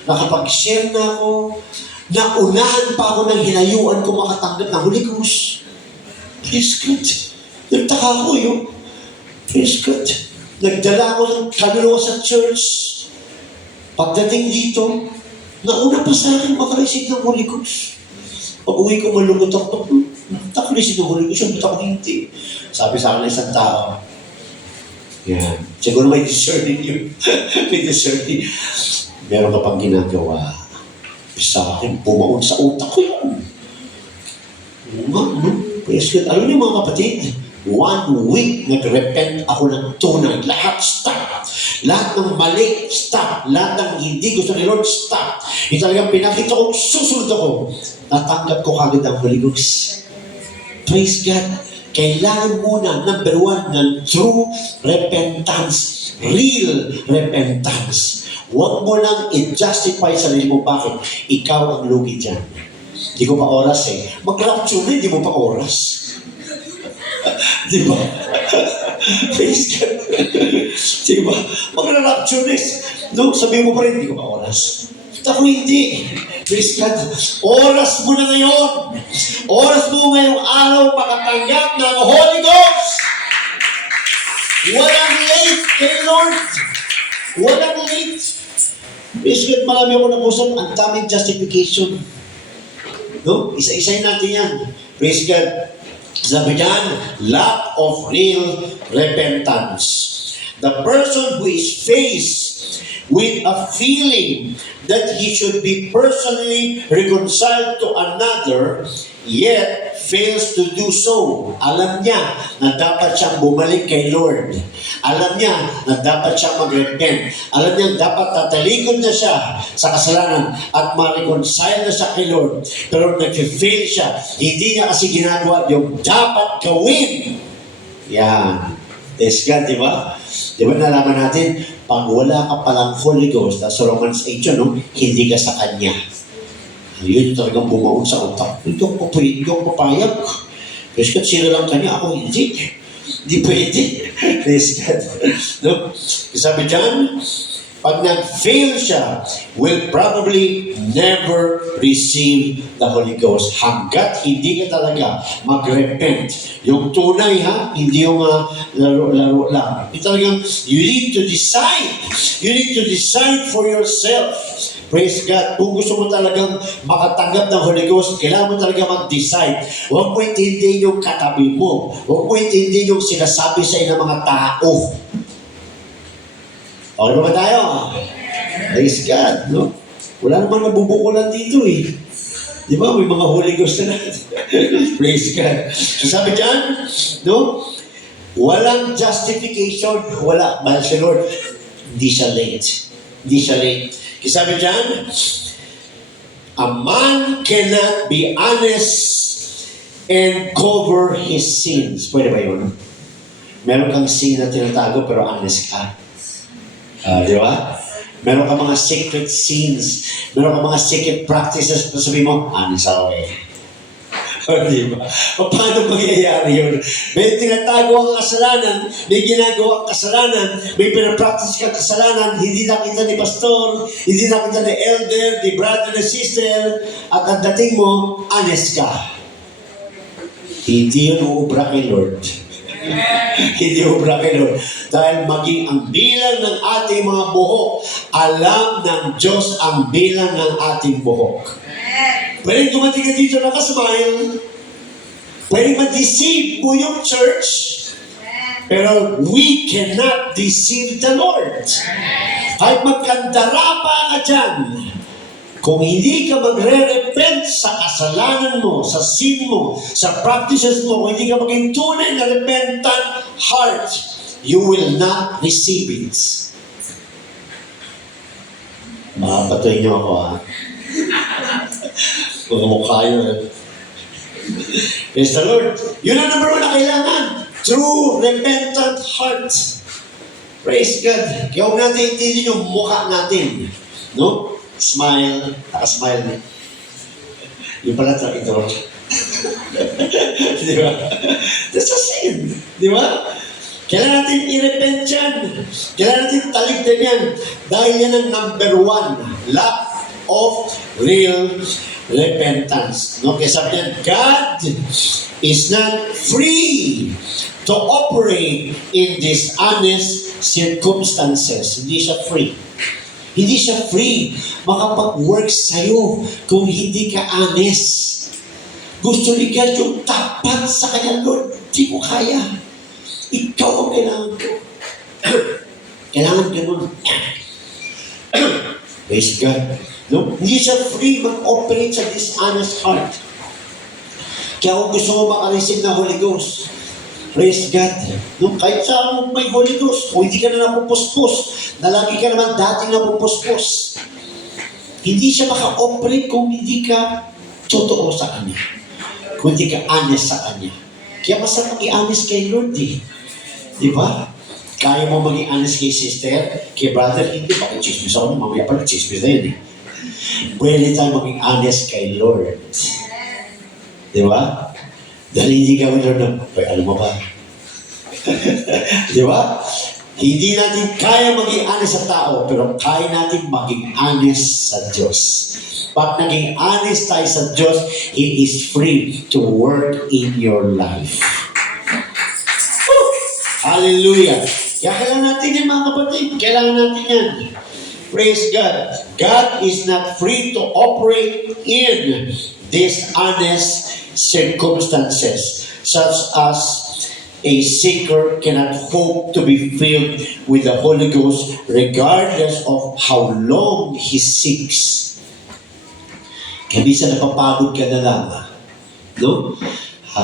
nakapag-share na ako, naunahan pa ako ng hinayuan ko makatanggap ng Holy Ghost. Praise God. Nagtaka ko yun. Praise God. Nagdala ako ng kaluluwa sa church. Pagdating dito, nauna pa sa akin makareceive ng Holy Ghost. Pag uwi ko, malungkot ako. Nakareceive ng Holy Ghost, yung ako hindi. Sabi sa akin ng isang tao, yan. Siguro may discerning yun. May discerning. Meron ka pang ginagawa. Sa akin, pumaon sa utak ko yun. Praise God. Alam niyo mga kapatid, 1 week nag-repent ako ng tunay. Lahat stop. Lahat ng mali, stop. Lahat ng hindi gusto ni Lord, stop. Yung talagang pinakita ko, susunod ako. Natanggap ko kagad ang Holy Ghost. Praise God. Kailangan muna, number 1, ng true repentance. Real repentance. Huwag mo lang i-justify sa sarili mo. Bakit? Ikaw ang lugi dyan. Hindi ko pa oras eh. Mag-rapture na, hindi mo pa oras. Di ba? Praise God. Di ba? Mag-rapture na. No, sabihin mo pa rin, hindi ko pa oras. Ako hindi. Praise God. Oras mo na ngayon. Oras mo ngayong araw makatanggap ng Holy Ghost. Walang late kay Lord. Walang late. Praise God, marami ako nag-usap. Ang daming justification. No? Isa-isayin natin yan. Praise God. Sabi diyan, lack of real repentance. The person who is faced with a feeling that he should be personally reconciled to another, yet fails to do so. Alam niya na dapat siyang bumalik kay Lord. Alam niya na dapat siyang mag-repent. Alam niya dapat tatalikod na siya sa kasalanan at ma-reconcile na siya kay Lord. Pero nag-fail siya. Hindi niya kasi ginagawa yung dapat gawin. Yan. Yes, God, di ba? Di ba nalaman natin, pag wala ka palang Holy Ghost, sa Romans 8 yun, no? Hindi ka sa Kanya. Yun talagang bumaon sa utak. Hindi ako papayag. Praise God, sila lang Kanya, ako hindi. Hindi pwede. Praise God. No? Sabi dyan, pag nag-fail siya, will probably never receive the Holy Ghost hanggat hindi ka talaga mag-repent. Yung tunay ha, hindi yung laro-laro lang. Yung talagang, you need to decide. You need to decide for yourself. Praise God. Kung gusto mo talagang makatanggap ng Holy Ghost, kailangan mo talaga mag-decide. Huwag mo intindihin yung katabi mo. Huwag mo intindihin yung sinasabi sa ng mga tao. Okay ba tayo? Praise God, no? Wala namang nabubukulan dito eh. Di ba? May mga Holy Ghost na natin. Praise God. So sabi dyan, no? Walang justification. Wala. Mahal si Lord. Hindi siya late. Hindi siya late. Kasi sabi dyan, a man cannot be honest and cover his sins. Pwede ba yun? Meron kang sin na tinatago pero honest ka. Di ba? Meron ka mga secret sins. Meron ka mga secret practices na sabi mo, honest ako eh. Di ba? Paano mangyayari yun? May tinatago ang kasalanan, may ginagawa ang kasalanan, may pinapractice kang kasalanan, hindi nakita ni pastor, hindi nakita ni elder, ni brother, ni sister, at ang dating mo, honest ka. Hindi yun uubra kay Lord. Hindi ubra kay Lord. Dahil maging ang bilang ng ating mga buhok, alam ng Diyos ang bilang ng ating buhok. Pwede dumating ka dito nakasmile, pwede ma-deceive mo yung church, pero we cannot deceive the Lord. Kahit magkandarapa ka dyan, kung hindi ka magre-repent sa kasalanan mo, sa sin mo, sa practices mo, kung hindi ka maging tunay na repentant heart, you will not receive it. Makapatuloy niyo ako, ha? Mga mukha yun. Praise the Lord. Yun ang number 1 na kailangan. True repentant heart. Praise God. Kaya huwag natin intindihin yung mukha natin. No? Smile. Naka-smile. Yung pala traitor. Di ba? That's a sin. Di ba? Kailangan natin i-repent yan. Kailangan natin talikdan yan. Dahil yan ang number one. Lack of real repentance. No? Kaya sabi niyan, God is not free to operate in dishonest circumstances. Hindi siya free. Hindi siya free makapag-work sa'yo kung hindi ka honest. Gusto ni God yung tapat sa kanya, Lord, di ko kaya. Ikaw ang kailangan ko. Kailangan ganun. Praise God. No? Hindi siya free mag-operate sa dishonest heart. Kaya kung gusto mo makareceive na Holy Ghost, praise God. No? Kahit sa may Holy Ghost, kung hindi ka na napupuspos, na lagi ka naman dating napupuspos, hindi siya maka-operate kung hindi ka totoo sa Kanya. Kung hindi ka honest sa Kanya. Kaya masarap i-honest kay Lord eh. Di ba? Kaya mo maging honest kay sister, kay brother, hindi ba? Chismis ako, mamaya pala chismis na yun eh. Pwede tayo maging honest kay Lord. Di ba? Dahil hindi kami Lord na, alam mo ba? Di ba? Hindi natin kaya maging honest sa tao, pero kaya natin maging honest sa Diyos. Pag naging honest tayo sa Diyos, He is free to work in your life. Woo! Hallelujah! Kaya kailangan natin yan mga kapatid. Kailangan natin yan. Praise God. God is not free to operate in dishonest circumstances, such as a seeker cannot hope to be filled with the Holy Ghost regardless of how long he seeks. Kaya minsan napapagod ka na lang. No?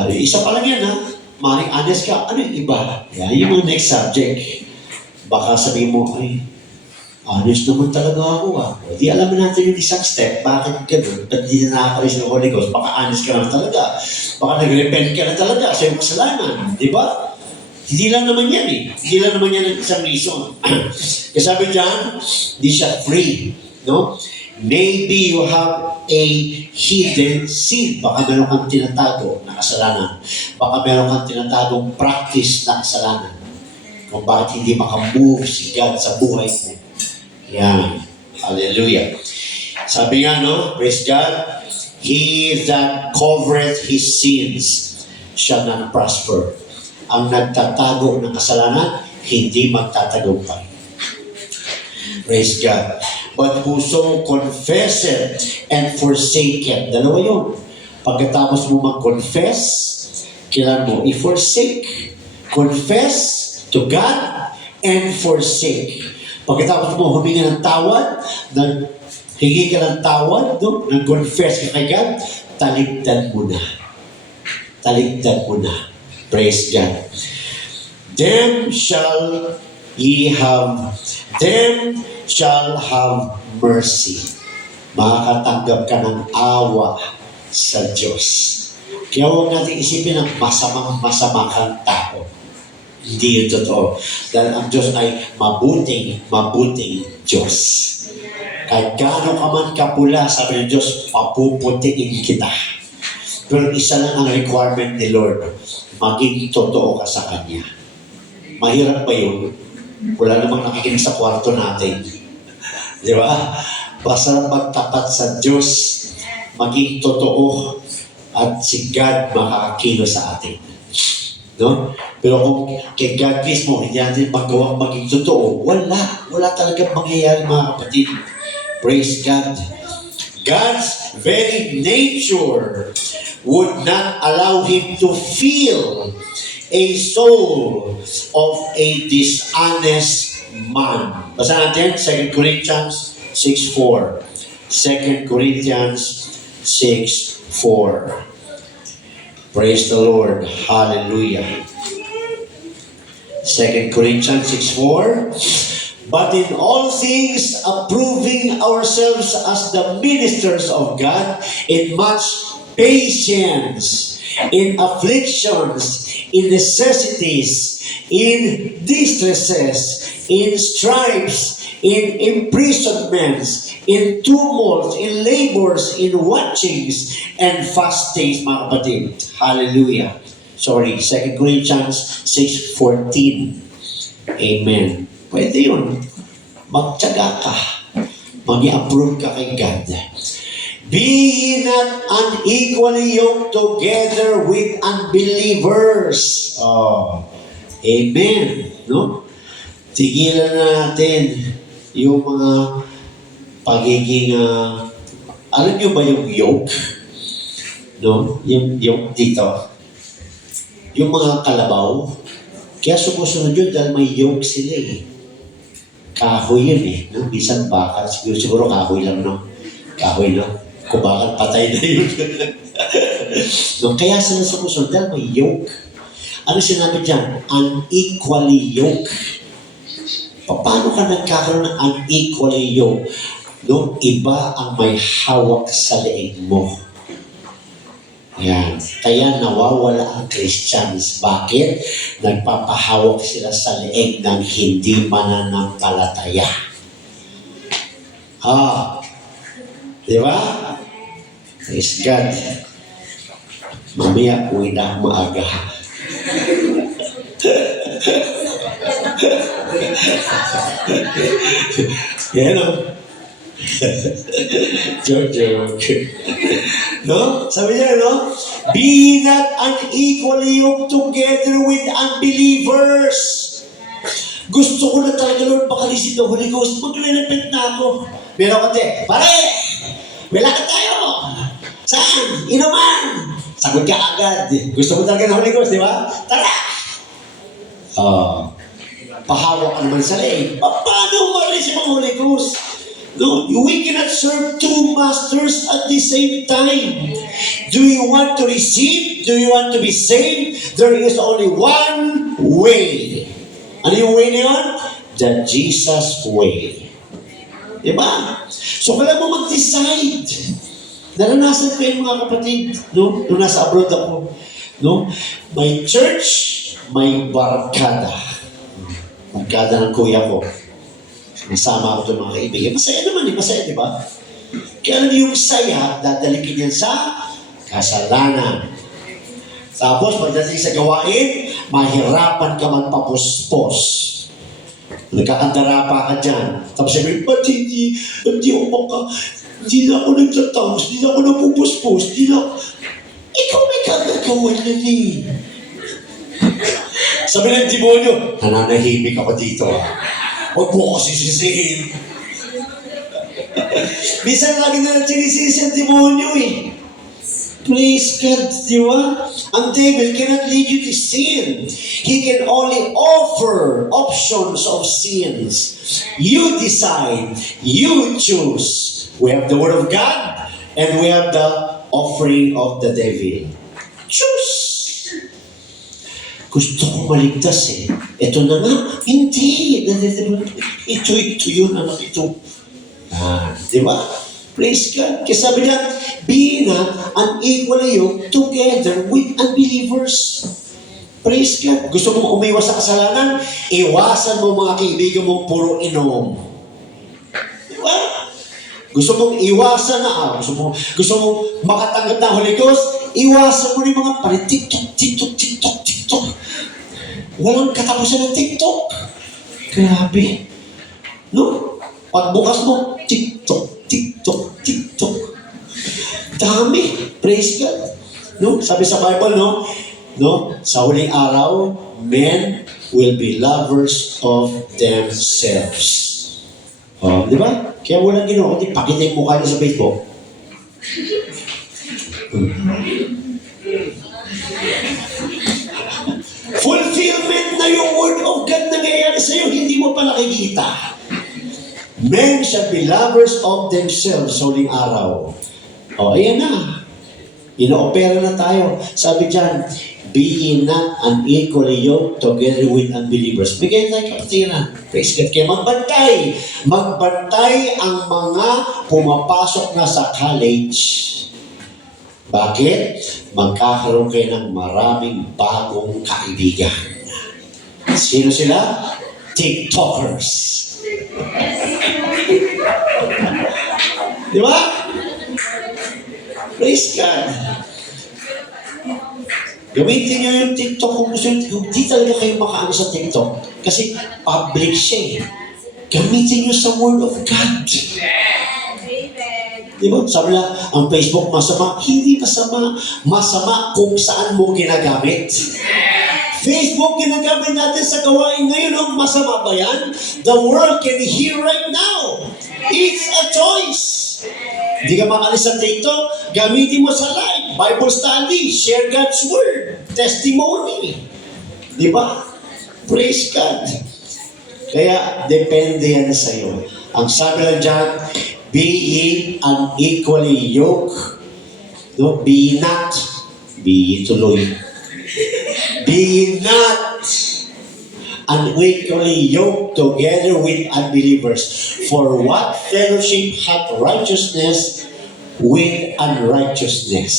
Isa pa lang yan ha. Maring honest ka. Ano yung iba? Yan yung mga next subject. Baka sabihin mo, ay, honest naman talaga ako ha. Di alam natin yung isang step. Bakit ganun? Ba't di na nakakalis ng Holy Ghost? Baka honest ka na talaga. Baka nag-repent ka na talaga sa iyong kasalanan. Di ba? Hindi lang naman yan eh. Hindi lang naman yan ang isang reason. Kasi sabi dyan, di siya free. No? Maybe you have a hidden sin. Baka meron kang tinatago na kasalanan. Baka meron kang tinatagong practice na kasalanan. Kung bakit hindi makamove si God sa buhay mo. Yan. Hallelujah. Sabi nga, no? Praise God. He that covereth his sins shall not prosper. Ang nagtatago ng kasalanan, hindi magtatagumpay. Praise God. But whoso confesseth and forsaketh. Dalawa yun. Pagkatapos mo mag-confess, kailangan mo i-forsake. Confess to God and forsake. Pagkatapos mo humingi ng tawad, hingi ka ng tawad, no? Nag-confess ka kay God, taligdan mo na. Taligdan mo na. Praise God. Them shall have mercy. Makakatanggap ka ng awa sa Diyos. Kaya huwag natin isipin ng masama kang tao. Hindi yun totoo. Dahil ang Diyos ay mabuting Diyos. Kahit gaano ka man kapula, sabi ng Diyos, papuputiin kita. Pero isa lang ang requirement ni Lord, maging totoo ka sa Kanya. Mahirap ba yun? Wala namang nakikinig sa kwarto natin. Di ba? Basta magtapat sa Diyos, maging totoo, at si God makakakilos sa atin. No? Pero kung kay God mismo, hindi natin magawang maging totoo, wala talagang mangyayari mga kapatid. Praise God. God's very nature would not allow Him to feel a soul of a dishonest man. Basta natin, 2 Corinthians 6:4. 2 Corinthians 6:4. Praise the Lord. Hallelujah. 2 Corinthians 6:4. But in all things, approving ourselves as the ministers of God, in much patience, in afflictions, in necessities, in distresses, in stripes, in imprisonments, in tumults, in labors, in watchings, and fastings, mga kapatid. Hallelujah. Sorry, 2 Corinthians 6:14. Amen. Pwede yun. Magtyaga ka. Mag-i-approve ka kay God. Be ye not unequally yoked together with unbelievers. Oh, amen. No? Tigilan na natin yung mga pagiging, alam nyo ba yung yoke? No? Yung yoke dito. Yung mga kalabaw. Kaya sumusunod yun dahil may yoke sila eh. Kahoy yun eh. No? Bisan bakal. Siguro kahoy lang, no? Kahoy, no? Kung bakit patay na yun. No? Kaya sila sumusunod dahil may yoke. Ano sinabi dyan? Unequally yoke. Paano ka nagkakaroon ng unequally yoke? No? Iba ang may hawak sa leeg mo. Yan. Kaya nawawala ang Christians. Bakit? Nagpapahawak sila sa leeg ng hindi mananampalataya. Di ba? Praise God. Mamaya uwi na ako maaga. Yan o. Joke. No? Sabi niya, no? Be not unequally yoked together with unbelievers. Gusto ko na talaga, Lord, makalisip ng Holy Ghost. Magre-repent na ako. Meron ka, pare! May lakad tayo! Saan? Inuman! Sagot ka agad. Gusto mo talaga ng Holy Ghost, di ba? Tara! Pahawak ka naman sa leeg. Paano marisip ang Holy Ghost? No, we cannot serve two masters at the same time. Do you want to receive? Do you want to be saved? There is only one way. Ano yung way na yun? The Jesus way. Diba? So, kailangan mo mag-decide. Naranasan ko yung mga kapatid, no? Nung nasa abroad ako, no? May church, may barkada. Barkada ng kuya ko. Nasama ako ng mga kaibigan. Masaya naman masaya, di ba? Kaya yung saya, dadalikin yan sa kasalanan. Tapos, pagdating sa gawain, mahirapan ka magpapuspos. Nagkakandara pa ka dyan. Tapos sabi, ba't hindi na ako nagtatapos, hindi na ako napupuspos, ikaw may kagagawan na eh. Sabi ng demonyo, nananahimik ako dito. Huwag mo ko sisisihin. Minsan lagi na lang sinisisi ang demonyo eh. Praise God, di ba? Ang devil cannot lead you to sin. He can only offer options of sins. You decide. You choose. We have the Word of God and we have the offering of the devil. Choose. Gusto kong maligtas eh. Ito na nga. Hindi. Ito yun, anak ito. Di ba? Praise God. Kasi sabi niya, be not unequally yoked together with unbelievers. Praise God. Gusto mo umiwas sa kasalanan? Iwasan mo mga kaibigan mo puro inom. Di ba? Gusto mong iwasan na, gusto mo makatanggap ng Holy Ghost? Iwasan mo yung mga TikTok. Walang katapusan ng TikTok. Grabe. No? Pagbukas mo, TikTok. Dami. Praise God. No? Sabi sa Bible, no? Sa huling araw, men will be lovers of themselves. Di ba? Kaya walang ginawa, kundi pakita yung mukha niyo sa Facebook. Fulfillment na yung Word of God na nangyayari sa'yo, hindi mo pa nakikita. Men shall be lovers of themselves sa huling araw. Ayan na. Ino-opera na tayo. Sabi dyan, be ye not unequally yoked together with unbelievers. Bigyan tayo kapatiran. Praise God. Kaya magbantay. Magbantay ang mga pumapasok na sa college. Bakit? Magkakaroon kayo ng maraming bagong kaibigan. Sino sila? TikTokers. Di ba? Praise God. Gamitin nyo yung TikTok kung gusto nyo. Hindi talaga kayo makaano sa TikTok. Kasi public siya eh. Gamitin nyo sa Word of God. Di ba? Sabi na, ang Facebook masama. Hindi masama. Masama kung saan mo ginagamit. Facebook ginagamit natin sa gawain ngayon. No? Masama ba yan? The world can hear right now. It's a choice. Hindi ka makalis sa TikTok, gamitin mo sa live, Bible study, share God's Word, testimony. Di ba? Praise God. Kaya, depende yan sa iyo. Ang sabi lang dyan, be ye unequally yoked. No? Be ye not. Be ye tuloy. Be ye not unequally yoked together with unbelievers. For what fellowship hath righteousness with unrighteousness?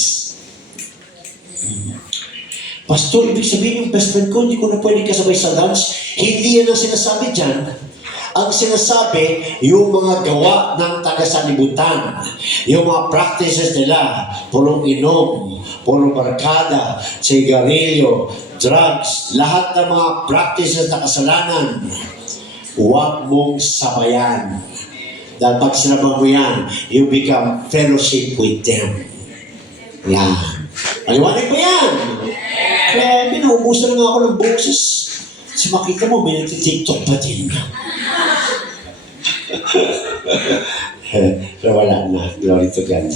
Pastor, ibig sabihin yung best friend ko, hindi ko na pwede kasabay sa lunch. Hindi yan ang sinasabi dyan. Ang sinasabi, yung mga gawa ng taga-sanibutan, yung mga practices nila, purong inom, purong barkada, sigarilyo, drugs, lahat ng mga practices na kasalanan, huwag mong sabayan. Dahil pag sinabang mo yan, you become fellowship with them. Yan. Maliwanag ba yan? Kaya binaubusan na nga ako ng boses. Kasi makita mo, may nagtitiktok pa din. Pero wala na. Glory to God.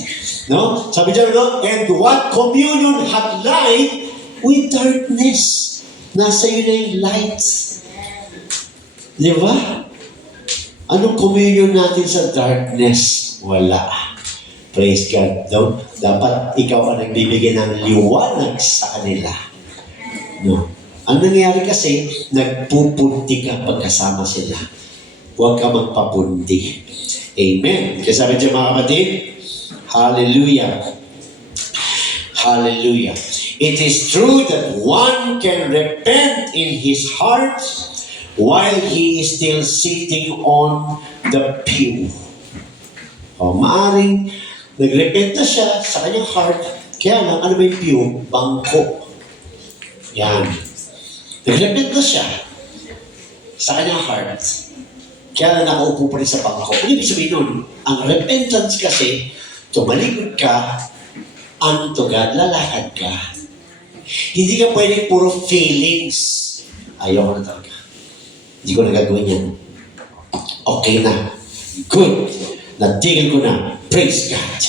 No? Sabi dyan, no? And what communion hath light with darkness? Nasa iyo na yung light. Di ba? Anong communion natin sa darkness? Wala. Praise God. No? Dapat ikaw ang nagbibigay ng liwanag sa kanila. No? Ang nangyayari kasi, nagpupunti ka pagkasama sila. Huwag ka magpapunti. Amen. Kaya sabi dyan mga kapatid, hallelujah. Hallelujah. It is true that one can repent in his heart while he is still sitting on the pew. O, maaring nagrepent na siya sa kanyang heart, kaya lang, ano ba yung pew? Bangko. Yan. Nagrepent na siya sa kanyang heart. Kaya na nakaupo pa rin sa bangko. Ano ibig sabihin nun? Ang repentance kasi, tumalikod ka, unto God, lalakad ka. Hindi ka pwedeng puro feelings. Ayaw ko na talaga. Hindi ko na gagawin yan. Okay na. Good. Natigil ko na. Praise God.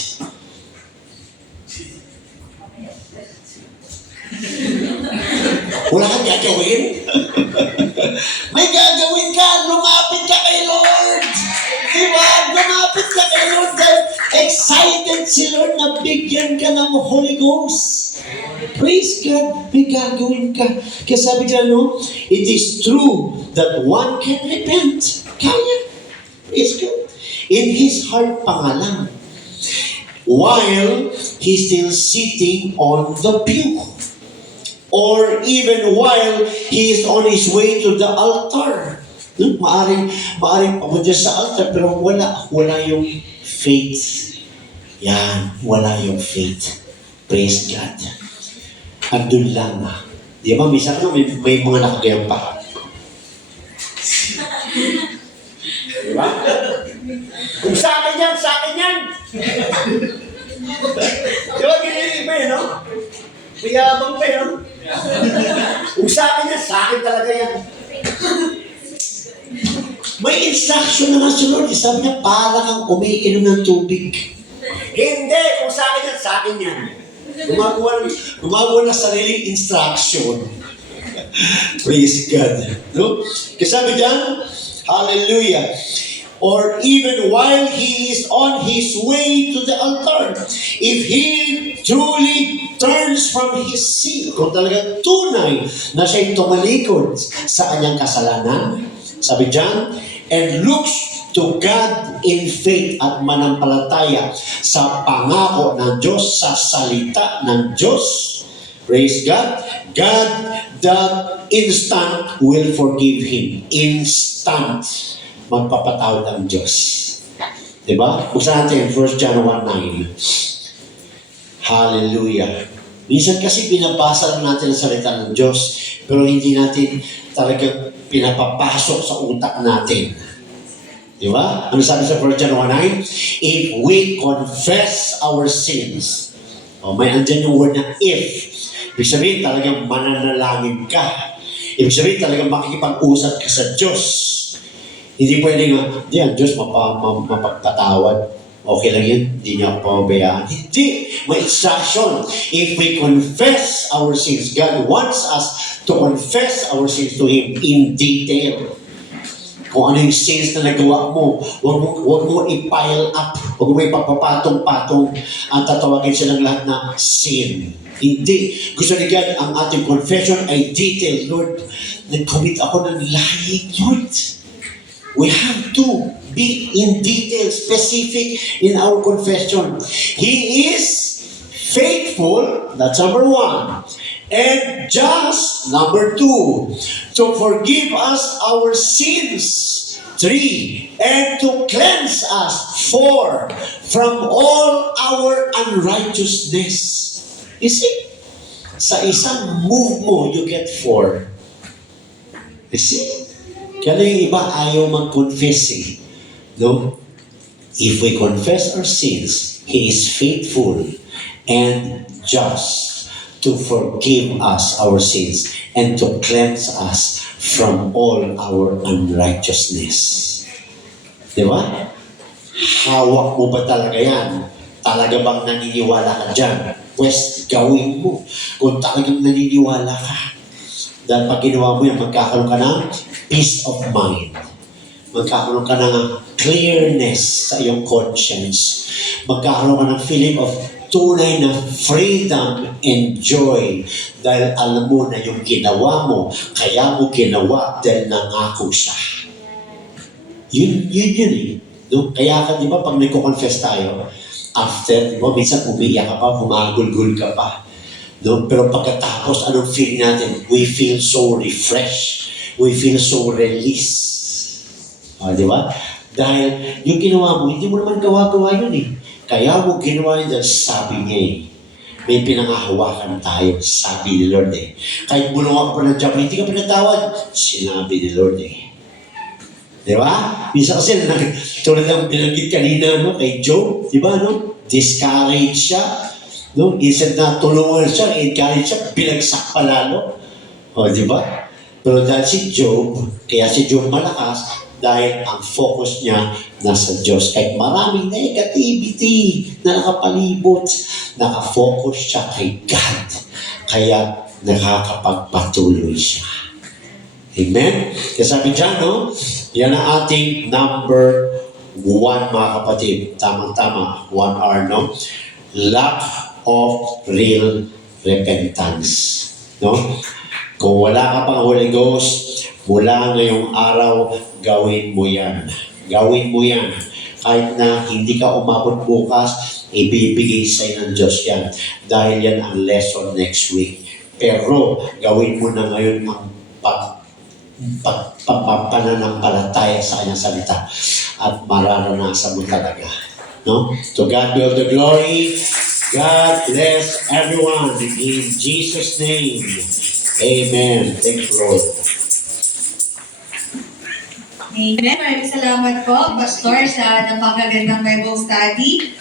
Wala kang gagawin? May gagawin ka. Lumapit ka kay Lord. Diba? Lumapit ka kay Lord. Excited si Lord na bigyan ka ng Holy Ghost. Praise God. May gagawin ka. Kaya sabi dyan, no? It is true that one can repent. Kaya. Praise God. In his heart pa nga lang. While he's still sitting on the pew. Or even while he is on his way to the altar. Maaring papunta sa altar, pero wala yung faith. Yan, wala yung faith. Praise God. Andun lang na. Di ba, minsan may mga nakagayang pa. Di ba? Kung sa akin yan, sa akin yan! Di ba, ganyan iba yun, no? Mayabang pa yun. Kung sa akin yan, sa akin talaga yan. May instruction na nga si Lord. Sabi niya, para kang umiinom ng tubig. Hindi! Kung sa akin yan, sa akin yan. Gumagawa ng sariling instruction. Praise God. No? Kasi sabi diyan, hallelujah. Or even while he is on his way to the altar, if he truly turns from his sin, kung talagang tunay na siya'y tumalikod sa kanyang kasalanan, sabi diyan, and looks to God in faith at manampalataya sa pangako ng Diyos, sa salita ng Diyos, praise God, God that instant will forgive him. Instant magpapatawad ang Diyos. Diba? Buksan natin, 1 John 1:9. Hallelujah. Minsan kasi binabasa lang natin ang salita ng Diyos, pero hindi natin talagang pinapapasok sa utak natin. Di ba? Ano sabi sa 1 John 1:9? If we confess our sins. May andyan yung word na if. Ibig sabihin talagang mananalangin ka. Ibig sabihin talagang makikipag-usap ka sa Diyos. Hindi pwedeng, hindi ang Diyos mapagpatawad. Okay lang yun, hindi niya ako pababayaan. Hindi, may instruction. If we confess our sins, God wants us to confess our sins to Him in detail. Kung ano yung sins na nagawa mo, huwag mo i-pile up, huwag mo ipapapatong-patong at tatawagin silang lahat na sin. Hindi. Gusto ni God, ang ating confession ay detailed. Lord, nag-commit ako ng lying, Lord. We have to be in detail, specific in our confession. He is faithful, that's number 1. And just, number 2, to forgive us our sins. 3, and to cleanse us. 4, from all our unrighteousness. You see, sa isang move mo, you get 4. You see? Kaya yung iba ayaw mag-confess eh. No? If we confess our sins, He is faithful and just to forgive us our sins and to cleanse us from all our unrighteousness. Di ba? Hawak mo ba talaga yan? Talaga bang naniniwala ka dyan? Pues gawin mo. Kung talagang naniniwala ka. Dahil pag ginawa mo yan, magkakaroon ka ng peace of mind. Magkakaroon ka ng clearness sa iyong conscience. Magkakaroon ka ng feeling of tunay na freedom and joy dahil alam mo na yung ginawa mo, kaya mo ginawa dahil nangako siya. Yun eh. No? Kaya ka, di ba, pag nagko-confess tayo, after, di ba, minsan umiiyak ka pa, humagulgul ka pa. No? Pero pagkatapos, anong feeling natin? We feel so refreshed. We feel so released. Di ba? Dahil yung ginawa mo, hindi mo naman gawa-gawa yun eh. Kaya mo ginawa yun dahil sabi niya eh. May pinangahawakan tayo, sabi ni Lord eh. Kahit bulungan ka pa ng job, hindi ka pinatawad, sinabi ni Lord eh. Di ba? Minsan kasi, tulad ng binanggit kanina no, kay Job, di ba? No? Discourage siya. No? Instead na tulungan siya, encourage siya, binagsak pa lalo. O, di ba? Pero dahil si Job, kaya si Job malakas, dahil ang focus niya nasa Diyos. Kahit maraming negativity na nakapalibot, nakafocus siya kay God. Kaya nakakapagpatuloy siya. Amen? Kaya sabi dyan, no? Yan ang ating number 1, mga kapatid. Tamang-tama, 1 hour, no? Lack of real repentance. No? Kung wala ka pang Holy Ghost, mula ngayong araw, gawin mo yan. Gawin mo yan. Kahit na hindi ka umabot bukas, ibibigay sa'yo ng Diyos yan. Dahil yan ang lesson next week. Pero gawin mo na ngayon ang pananampalataya sa kanyang salita. At mararanasan mo talaga. No? To God be all the glory. God bless everyone. In Jesus' name. Amen. Thank you, Lord. Amen. Maraming salamat po, Pastor, sa napakagandang Bible study.